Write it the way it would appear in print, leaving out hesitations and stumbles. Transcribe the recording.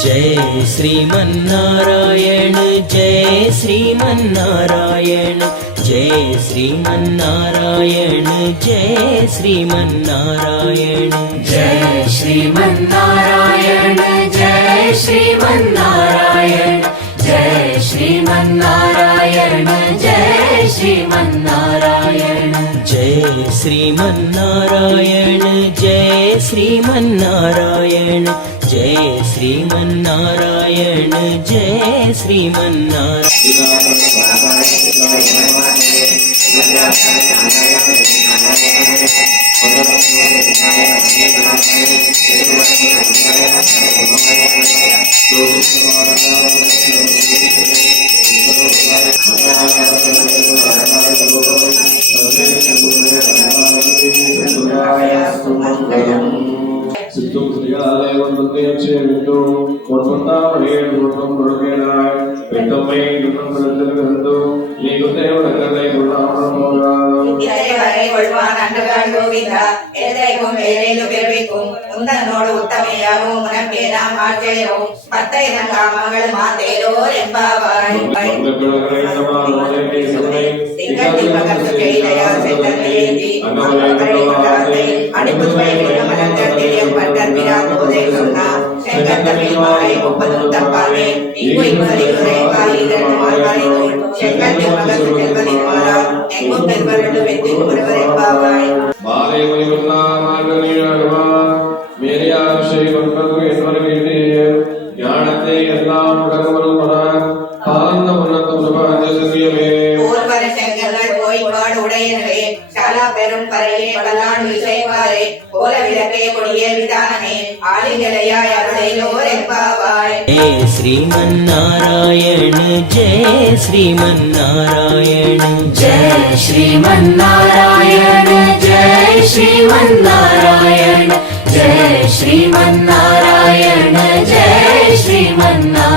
जय श्रीमन्नारायण जय श्रीमन्नारायण जय श्रीमन्नारायण जय श्रीमन्नारायण जय श्रीमन्नारायण जय श्रीमन्नारायण जय श्रीमन्नारायण जय श्रीमन्नारायण जय श्रीमन्नारायण जय श्रीमन्नारायण जय श्रीमन्नारायण जय உந்தனோடு உத்தமையாகவும் உனக்கே நாம் ஆட்சேரும் பத்தையிரம் காமங்கள் மாத்தேரோ என்பாவாய் திங்கட்டில் மகத்து செய்தையா சென்றேந்தி அடிப்புமை மனத்தில் பட்டற்பிரான் போதை சொன்னா செங்கத்தமிழ் மாலை 30 தப்பாமே இங்கு இவரை காலிதன் மால்வாரிதோள் செங்கட்டில் மகத்து செல்வதின் மாலா எங்கும் பெருவரடு வெற்றி ஒருவர் என்பாவாய் மாலை मेरे आश्रय बंधु ईश्वर के लिए ज्ञानते எல்லாம் உலகவரும் பாலந்த உன்னத பிரபாஞ்சசிய மேலே ஓர்வர செங்கங்கள் போய்பாடு உடையனே சாலா பெரும் பறையே பல்லாண்டு இசைவாரே போல விளக்கே கொடிய விதானமே ஆலிங்களையாய் அருளையோர் என்பாவாய் जय श्रीमन्नारायण जय श्रीमन्नारायण जय श्रीमन्नारायण जय श्रीमन्नारायण जय श्रीमन्नारायण जय श्रीमन्नारायण